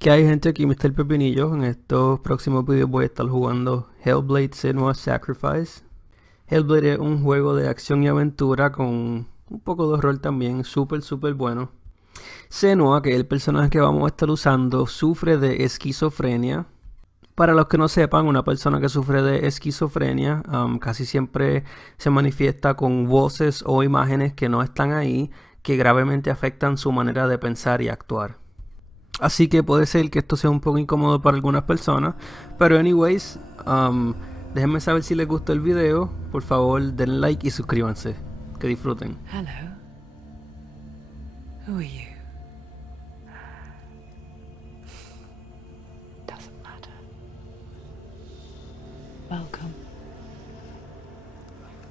¿Qué hay, gente? Aquí Mr. Pepinillo. En estos próximos videos voy a estar jugando Hellblade Senua Sacrifice. Hellblade es un juego de acción y aventura con un poco de rol también, súper bueno. Senua, que es el personaje que vamos a estar usando, sufre de esquizofrenia. Para los que no sepan, una persona que sufre de esquizofrenia casi siempre se manifiesta con voces o imágenes que no están ahí, que gravemente afectan su manera de pensar y actuar. Así que puede ser que esto sea un poco incómodo para algunas personas. Pero anyways, déjenme saber si les gustó el video. Por favor, denle like y suscríbanse. Que disfruten. Hello. Who are you? Doesn't matter. Welcome.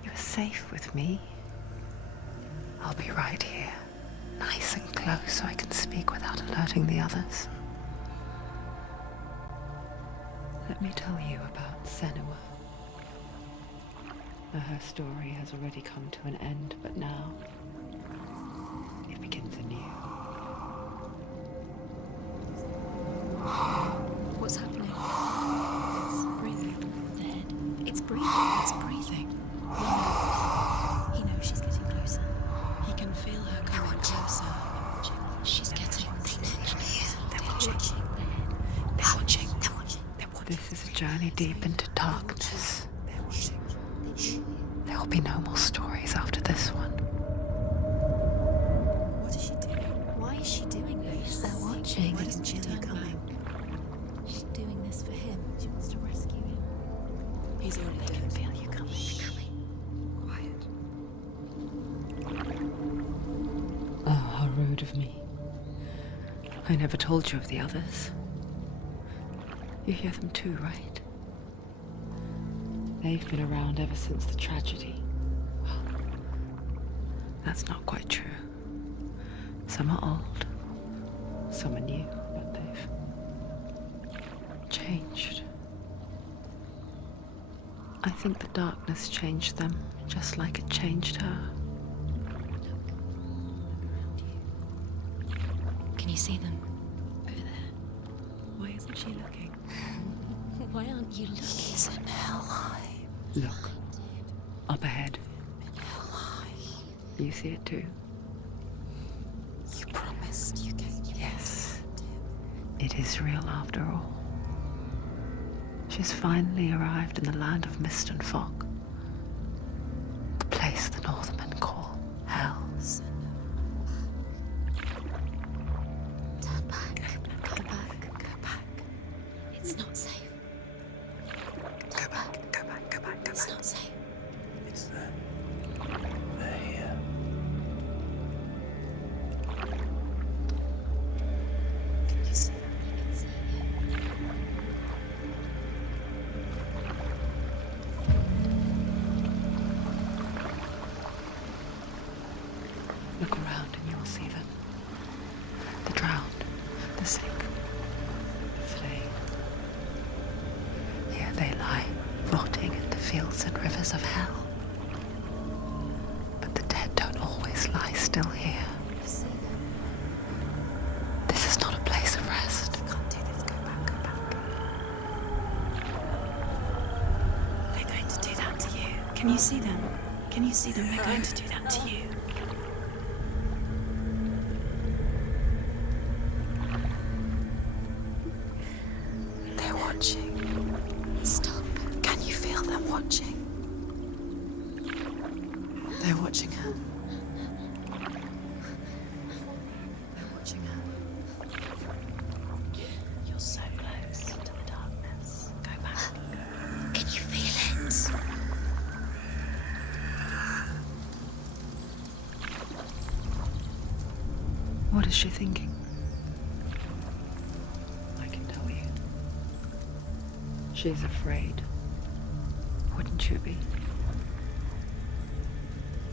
You're safe with me. I'll be right here. Nice and close so I can speak without alerting the others. Let me tell you about Senua. Her story has already come to an end, but now it begins anew. What's happening? It's breathing. The head. It's breathing. It's breathing. He knows she's getting closer. He can feel her coming closer. She's getting closer. They're watching. The head. They're watching. They're watching. This is a journey deep into darkness. They're watching. There will be no more stories after this one. What is she doing? Why is she doing this? They're watching. Why doesn't she know you're coming? She's doing this for him. She wants to rescue him. He's already dead. I can feel you coming. Quiet. Oh, how rude of me. I never told you of the others. You hear them too, right? They've been around ever since the tragedy. Well, that's not quite true. Some are old, some are new, but they've changed. I think the darkness changed them, just like it changed her. Can you see them? Over there. Why isn't she looking? Why aren't you looking? He's in hell high. Look, up ahead. Hell high. You see it too? You promised you gave. Yes. It is real after all. She's finally arrived in the land of mist and fog. The place the Northmen call hell. Turn back. Go back. Go back. It's not safe. Go back. It's not safe. It's them. They're here. Can you see them? Look around and you'll see them. The drowned, the sick, the slain. Here they lie, rotting in the fields and rivers of hell. But the dead don't always lie still here. See them? This is not a place of rest. You can't do this. Go back. Go back. They're going to do that to you. Can you see them? Can you see them? They're going to do that to you. They're watching. Stop. Can you feel them watching? They're watching her. They're watching her. You're so close to the darkness. Go back. Can you feel it? What is she thinking? I can tell you. She's afraid. Wouldn't you be?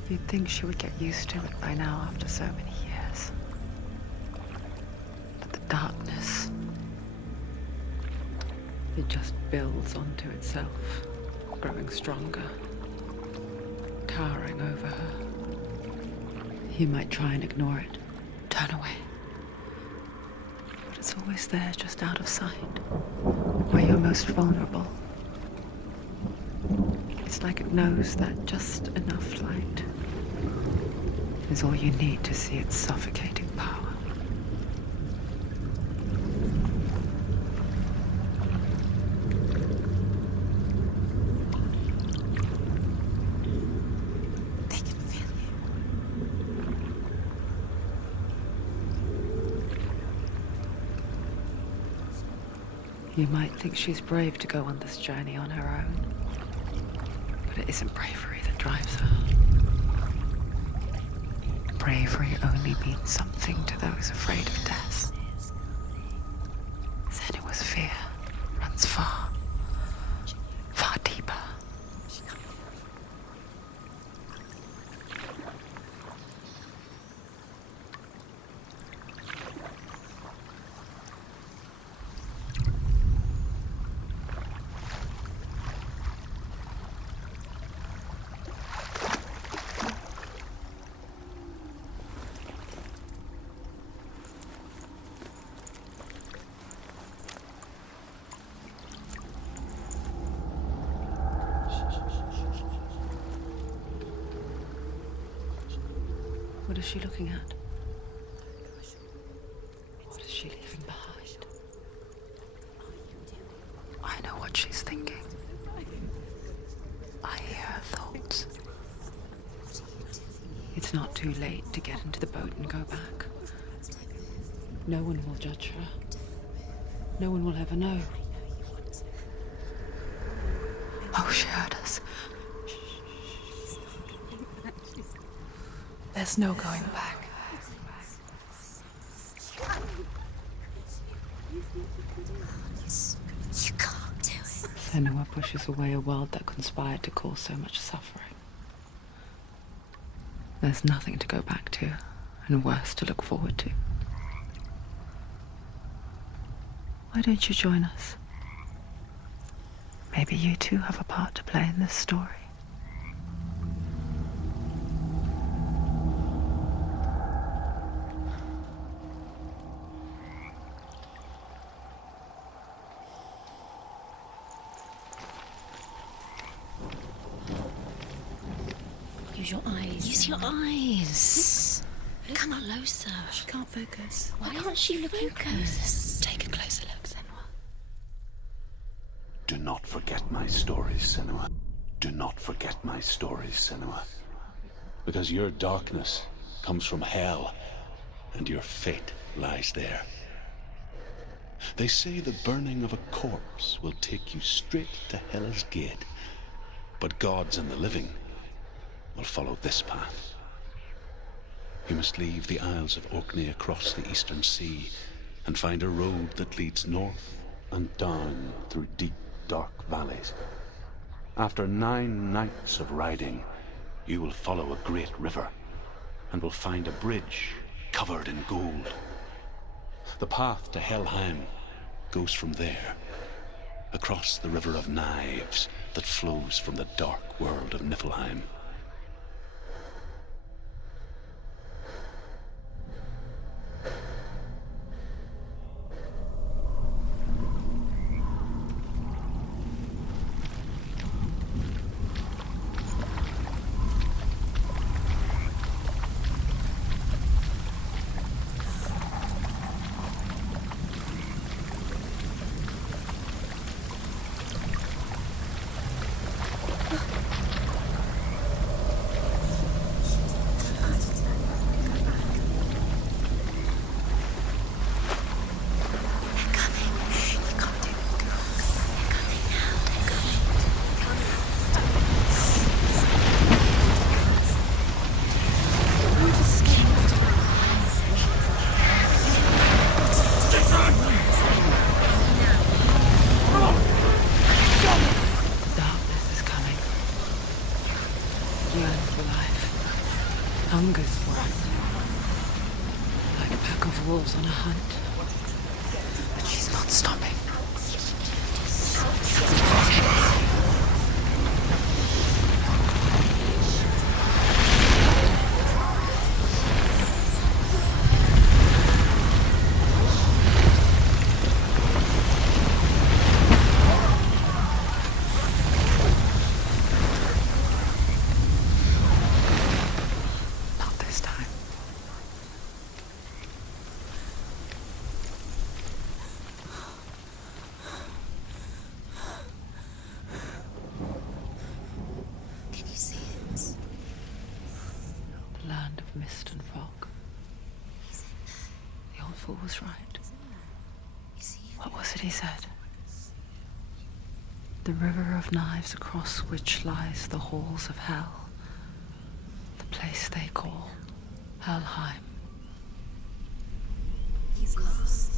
You'd think she would get used to it by now after so many years. But the darkness, it just builds onto itself, growing stronger, towering over her. You might try and ignore it, turn away. But It's always there, just out of sight, where you're most vulnerable. It's like it knows that just enough light is all you need to see its suffocating power. They can feel you. You might think she's brave to go on this journey on her own, but it isn't bravery that drives her. Bravery only means something to those afraid of death. Senua's fear runs far, far deeper. What is she looking at? What is she leaving behind? I know what she's thinking. I hear her thoughts. It's not too late to get into the boat and go back. No one will judge her. No one will ever know. Oh, she heard us. There's no going back. You can't do it. Senua pushes away a world that conspired to cause so much suffering. There's nothing to go back to, and worse to look forward to. Why don't you join us? Maybe you too have a part to play in this story. Use your eyes. Use your eyes. Come closer. She can't focus. Why can't she focus? Take a closer look, Senua. Do not forget my stories, Senua. Do not forget my stories, Senua. Because your darkness comes from hell, and your fate lies there. They say the burning of a corpse will take you straight to Hell's gate, but gods and the living will follow this path. You must leave the Isles of Orkney across the eastern sea and find a road that leads north and down through deep, dark valleys. After 9 nights of riding, you will follow a great river and will find a bridge covered in gold. The path to Helheim goes from there, across the river of knives that flows from the dark world of Niflheim. Yearns for life, hungers for it, like a pack of wolves on a hunt. But she's not stopping. fool was right. What was it he said? The river of knives across which lies the halls of hell. The place they call Helheim. He's lost.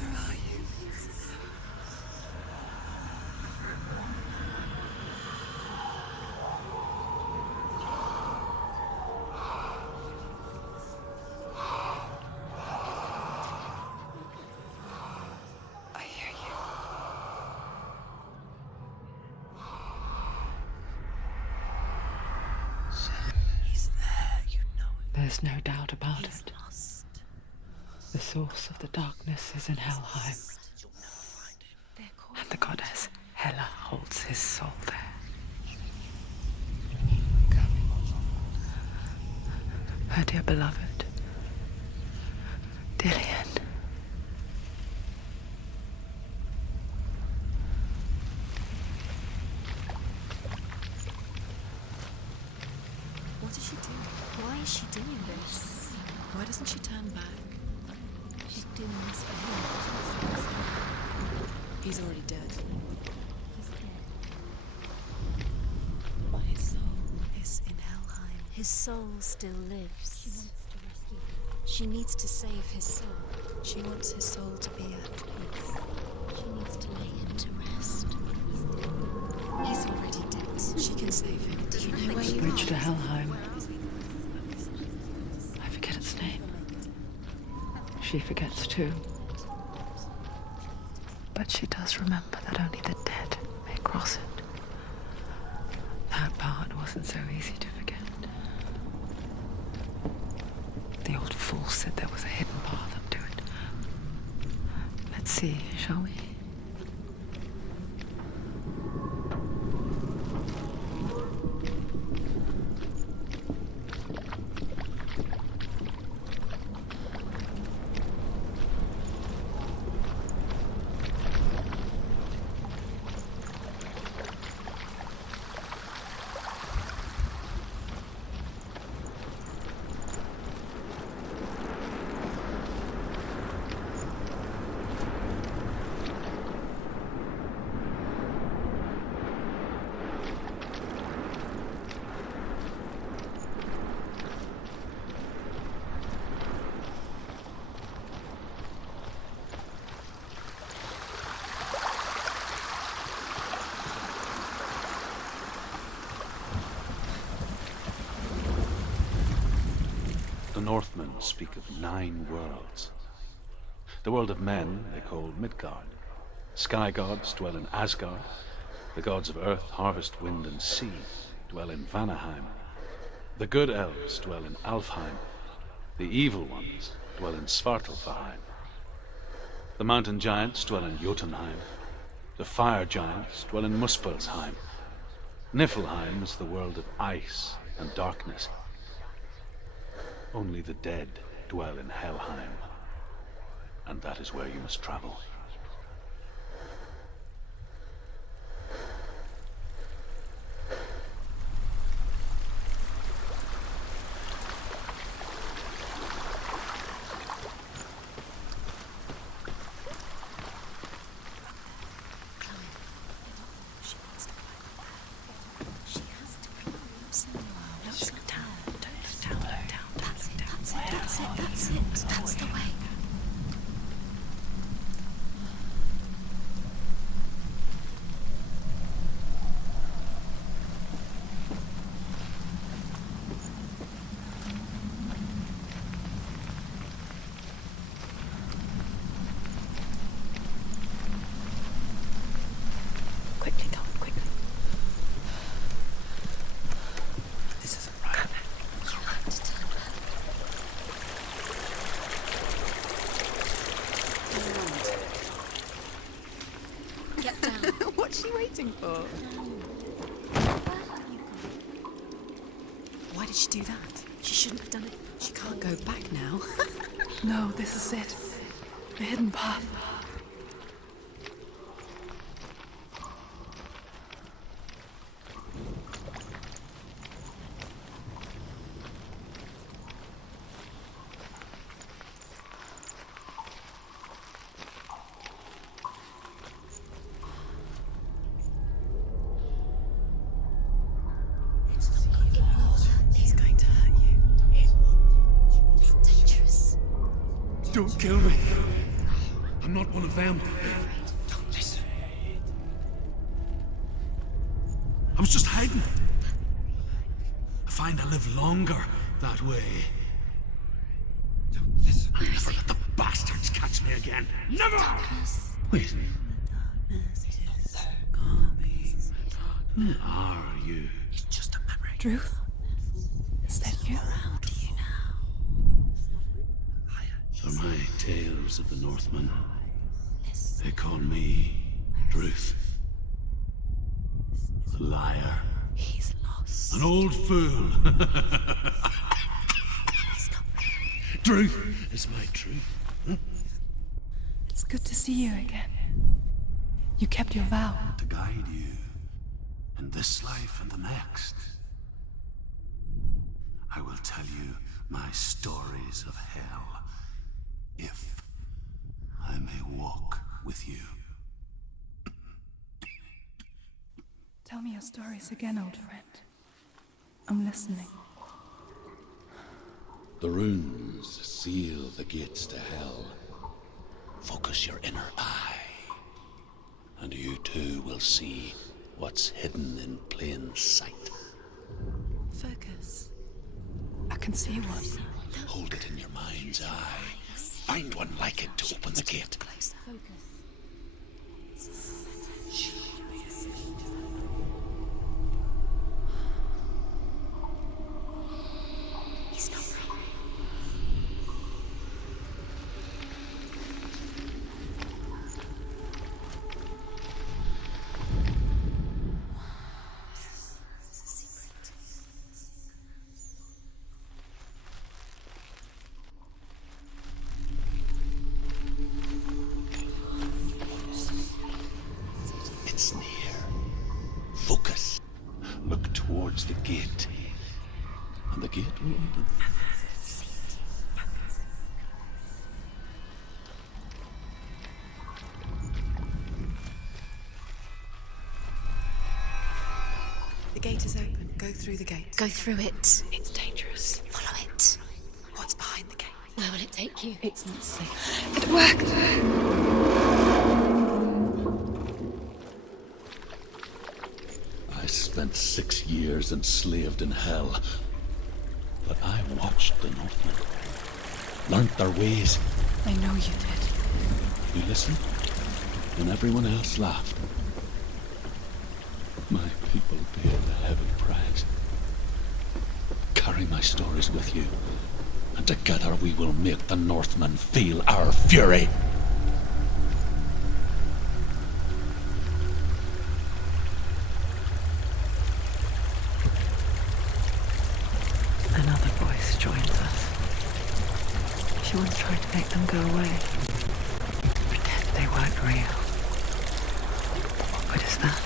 Where are you? I hear you. He's there, you know it. There's no doubt about He's it. lost. The source of the darkness is in Helheim, They're called and the goddess Hela holds his soul there. Her dear beloved, Dillian. What is she doing? Why is she doing this? Why doesn't she turn back? She's doing this for him. He's already dead. He's dead. But his soul is in Helheim. His soul still lives. She wants to rescue him. She needs to save his soul. She wants his soul to be at peace. She needs to lay him to rest. He's already dead. She can save him. Do you know where you are? Bridge to Helheim. I forget its name. She forgets too. But she does remember that only the dead may cross it. That part wasn't so easy to forget. The old fool said there was a hidden path up to it. Let's see, shall we? The Northmen speak of 9 worlds. The world of men they call Midgard. Sky gods dwell in Asgard. The gods of earth, harvest, wind, and sea dwell in Vanaheim. The good elves dwell in Alfheim. The evil ones dwell in Svartalfheim. The mountain giants dwell in Jotunheim. The fire giants dwell in Muspelheim. Niflheim is the world of ice and darkness. Only the dead dwell in Helheim, and that is where you must travel. She wants to climb. She has to climb. Senua, look down. Don't look down. That's it. That's it. That's the way. Quickly, Tom, quickly. This isn't right. You have to turn back. Get down. What's she waiting for? Why did she do that? She shouldn't have done it. She can't go back now. No, this is it. The hidden path. Don't kill me. I'm not one of them. Don't listen. I was just hiding. I find I live longer that way. Don't listen. I'll never let the bastards catch me again. Never! Wait. Who are you? It's just a memory. Drew? Is that you? They're my tales of the Northmen. They call me Druth. The liar. He's lost. An old fool. Druth is my truth. It's good to see you again. You kept your vow. To guide you in this life and the next. I will tell you my stories of hell, if I may walk with you. Tell me your stories again, old friend. I'm listening. The runes seal the gates to hell. Focus your inner eye, and you too will see what's hidden in plain sight. Focus. I can see one. Hold it in your mind's eye. Find one like it to open the gate. Closer. He's not wrong. It's near. Focus. Look towards the gate, and the gate will open. The gate is open. Go through the gate. Go through it. It's dangerous. Follow it. What's behind the gate? Where will it take you? It's not safe. It worked! I spent 6 years enslaved in hell, but I watched the Northmen, learnt their ways. I know you did. You listened, and everyone else laughed. My people paid a heavy price. Carry my stories with you, and together we will make the Northmen feel our fury. Another voice joins us. She once tried to make them go away. Pretend they weren't real. What good is that?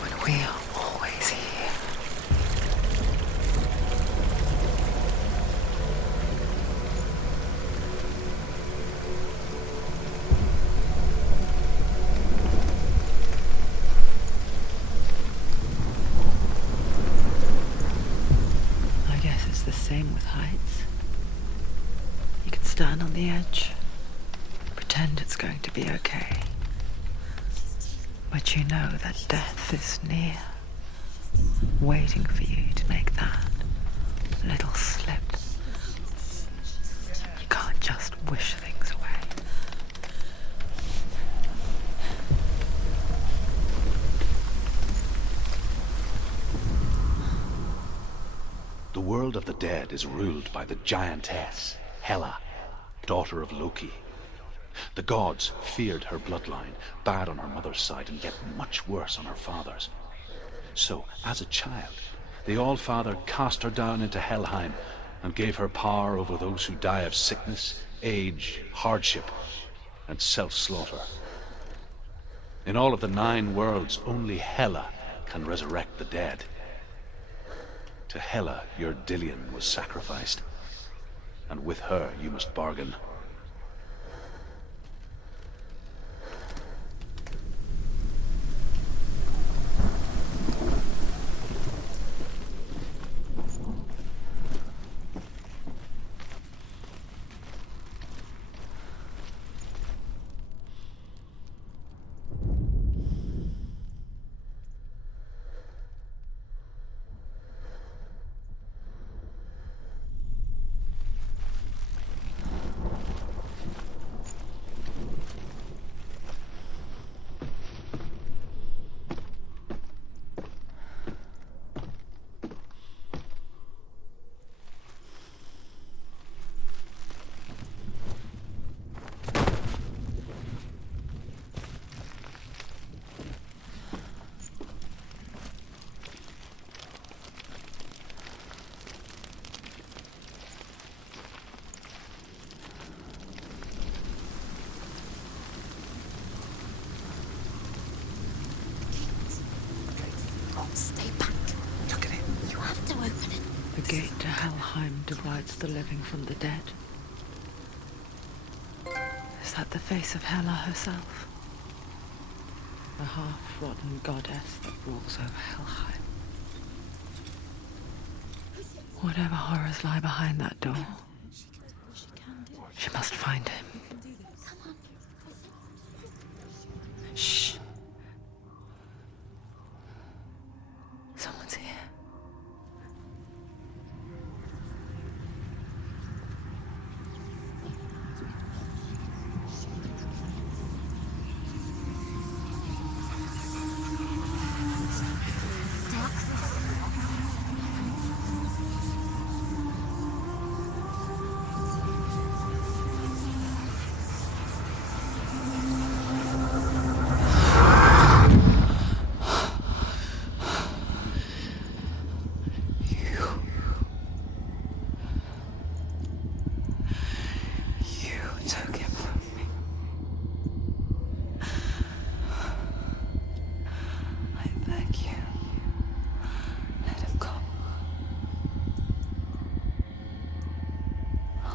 When we are always here. I guess it's the same with heights. You can stand on the edge, pretend it's going to be okay. But you know that death is near, waiting for you to make that little slip. You can't just wish things away. The world of the dead is ruled by the giantess, Hela, daughter of Loki. The gods feared her bloodline, bad on her mother's side and yet much worse on her father's. So, as a child, the All-Father cast her down into Helheim and gave her power over those who die of sickness, age, hardship, and self-slaughter. In all of the 9 worlds, only Hela can resurrect the dead. To Hela, your Dillion was sacrificed, and with her you must bargain. divides the living from the dead. Is that the face of Hela herself? The half-rotten goddess that rules over Helheim. Whatever horrors lie behind that door, she must find him. Shh. Someone's here.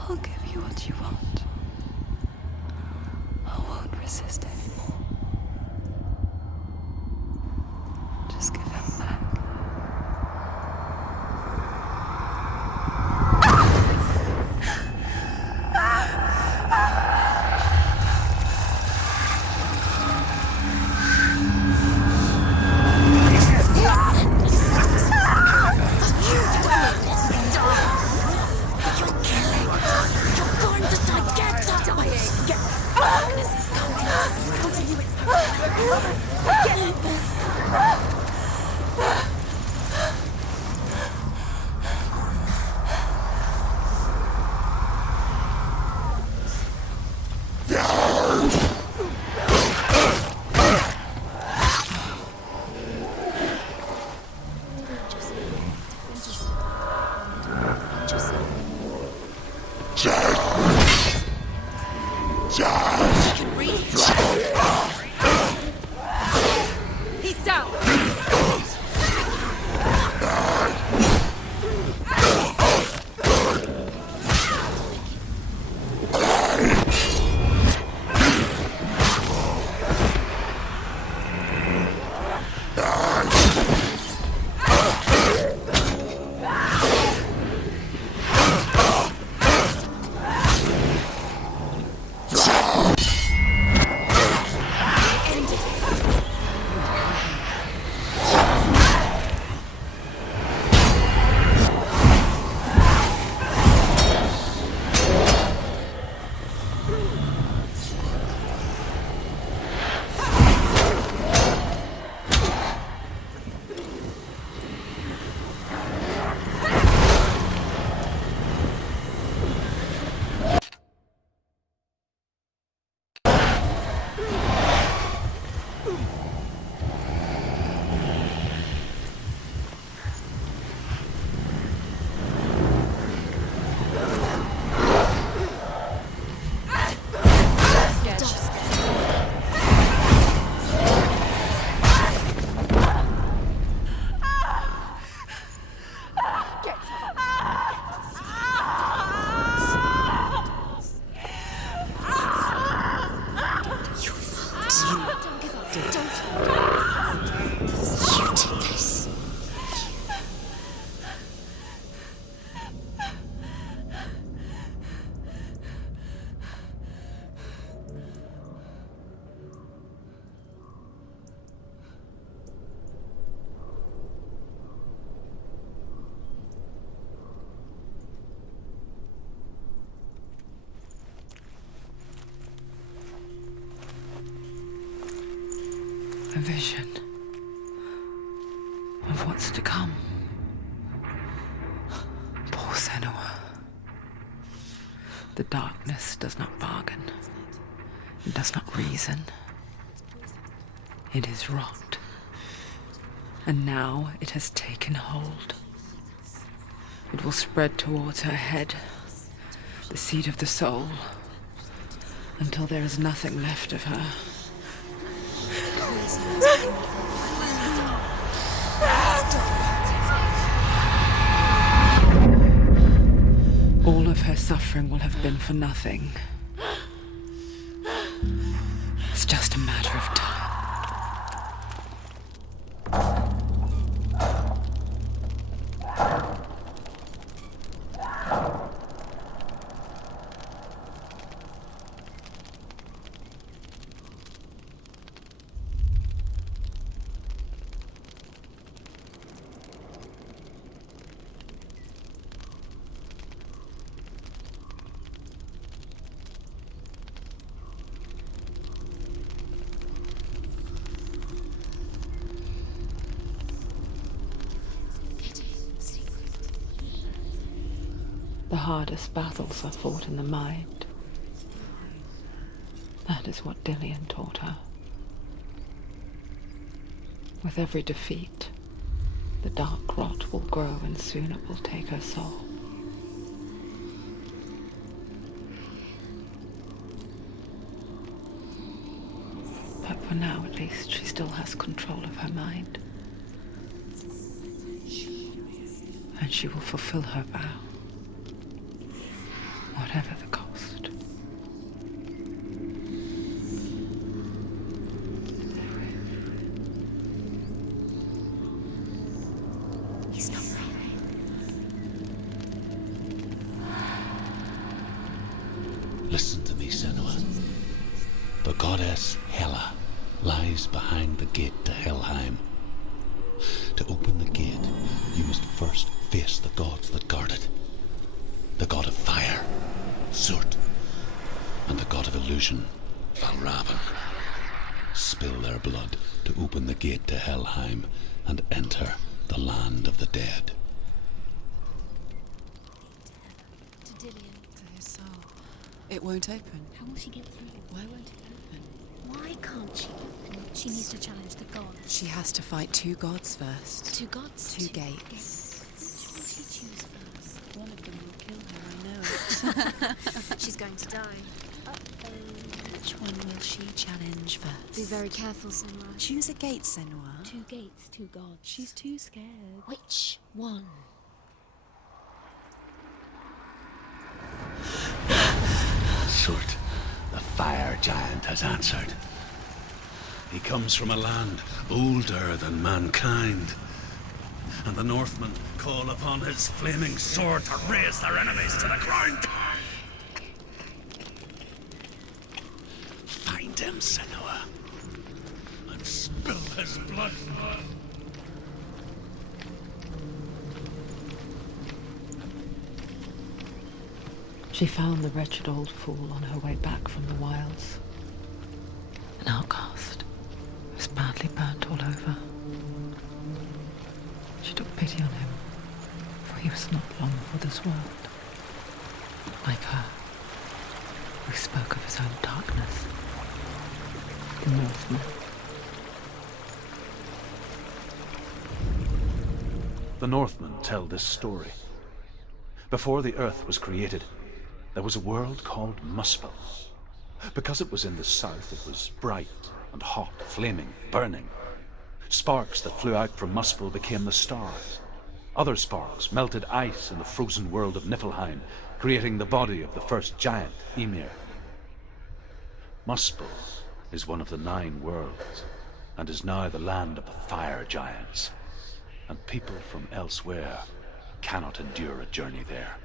I'll give you what you want. I won't resist anymore. Just give him back. He's down. A vision of what's to come. Poor Senua. The darkness does not bargain. It does not reason. It is wrought. And now it has taken hold. It will spread towards her head, the seat of the soul, until there is nothing left of her. her suffering will have been for nothing. It's just a matter of time. The hardest battles are fought in the mind. That is what Dillian taught her. With every defeat, the dark rot will grow and soon it will take her soul. But for now, at least, she still has control of her mind. And she will fulfill her vow. Whatever the cost. He's not right. Listen to me, Senua. The goddess Hela lies behind the gate to Helheim. To open the gate, you must first face the gods that guard it. The god of fire, Surt, and the god of illusion, Valravan. Spill their blood to open the gate to Helheim and enter the land of the dead. To Dillian. To his soul. It won't open. How will she get through? Why won't it open? Why can't she open? She needs to challenge the gods. She has to fight 2 gods first. 2 gods? 2 gates. Which will she choose first? One of them will kill her, I know. She's going to die. Which one will she challenge first? Be very careful, Senua. Choose a gate, Senua. 2 gates, 2 gods. She's too scared. Which one? Surt, the fire giant, has answered. He comes from a land older than mankind. And the Northmen call upon his flaming sword to raze their enemies to the ground. Find him, Senua, and spill his blood. She found the wretched old fool on her way back from the wilds. An outcast, who was badly burnt all over. She took pity on him, for he was not long for this world. Like her, who spoke of his own darkness. The Northman. The Northmen tell this story. Before the earth was created, there was a world called Muspel. Because it was in the south, it was bright and hot, flaming, burning. Sparks that flew out from Muspel became the stars. Other sparks melted ice in the frozen world of Niflheim, creating the body of the first giant, Ymir. Muspel is one of the 9 worlds, and is now the land of the fire giants. And people from elsewhere cannot endure a journey there.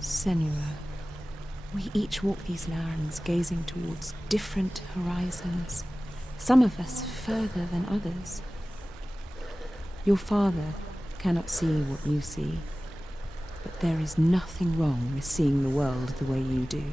Senua, we each walk these lands gazing towards different horizons, some of us further than others. Your father cannot see what you see, but there is nothing wrong with seeing the world the way you do.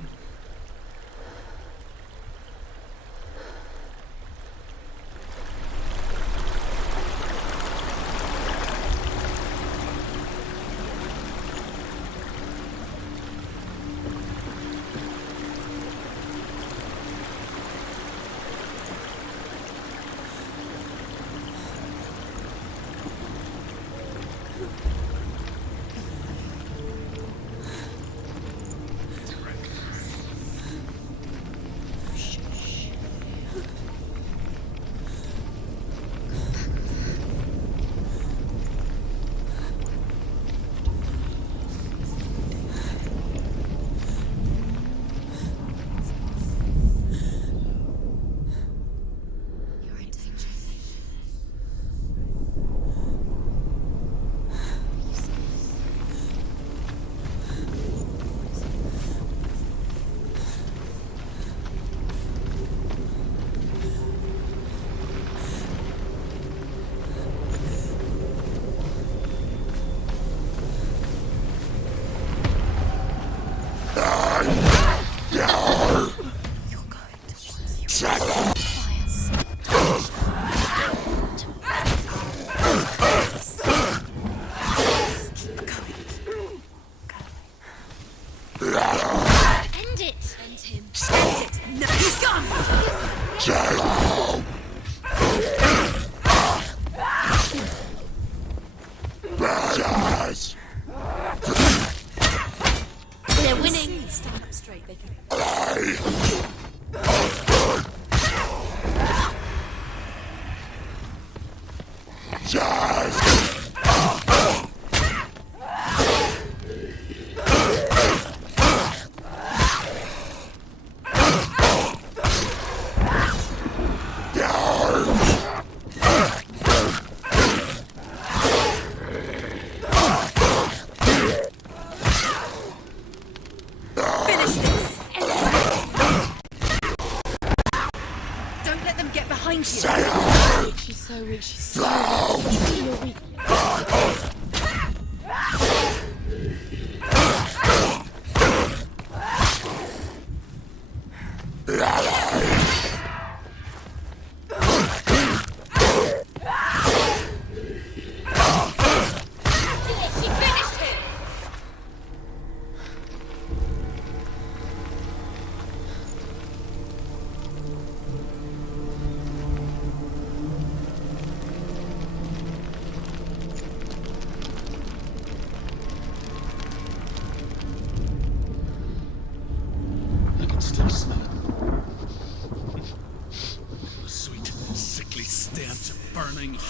She's so weak, she's so weak. You're weak.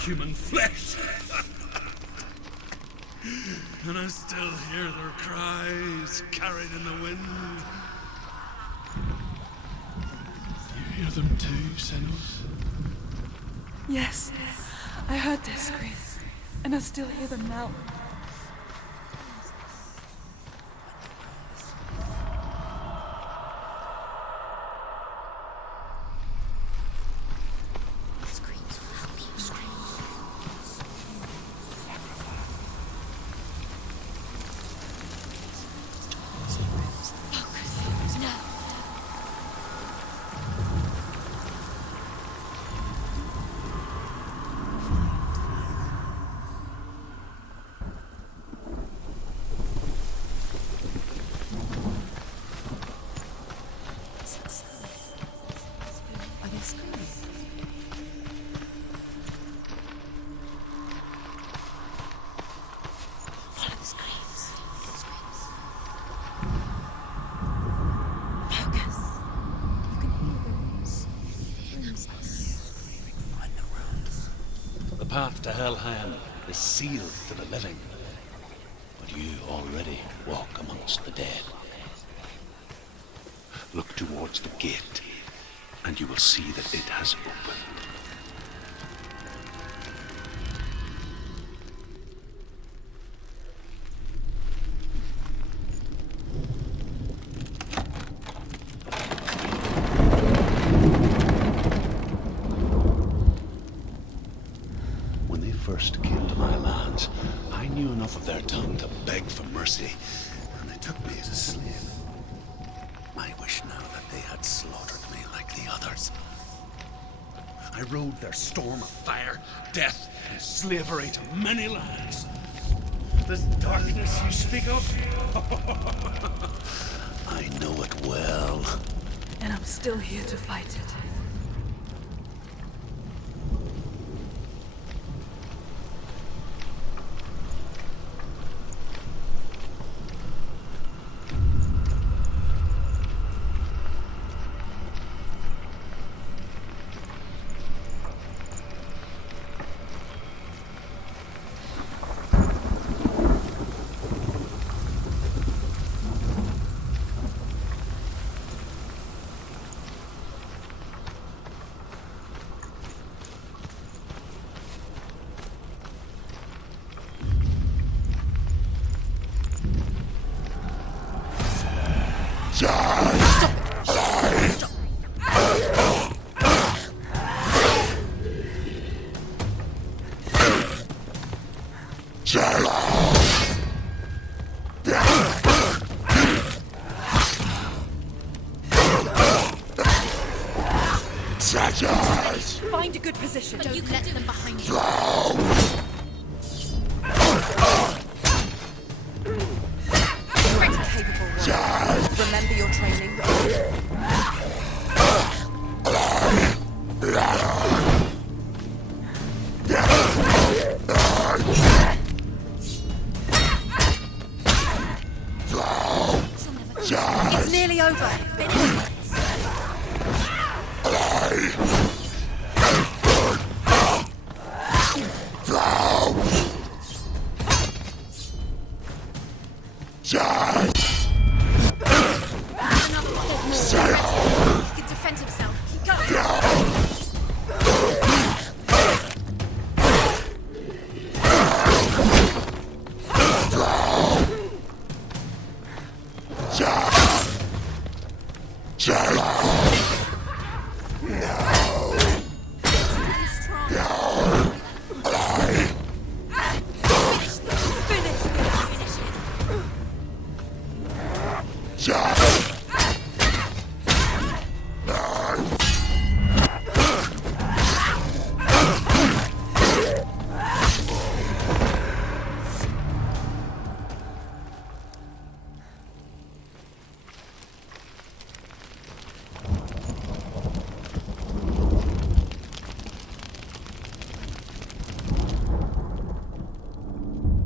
Human flesh. And I still hear their cries carried in the wind. You hear them too, Senua? Yes, I heard their screams, and I still hear them now. The path to Hellhand is sealed to the living, but you already walk amongst the dead. Look towards the gate, and you will see that it has opened. First came to my lands, I to beg for mercy, and they took me as a slave. I wish now that they had slaughtered me like the others. I rode their storm of fire, death, and slavery to many lands. This darkness you speak of? I know it well. And I'm still here to fight it. Find a good position. But you let them behind you. Pretty capable one. Remember your training. It's nearly over. Finish.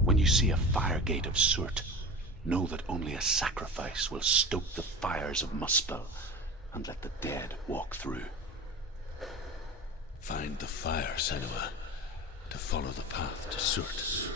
When you see a fire gate of soot, know that only a sacrifice will stoke the fires of Muspel and let the dead walk through. Find the fire, Senua, to follow the path to soot.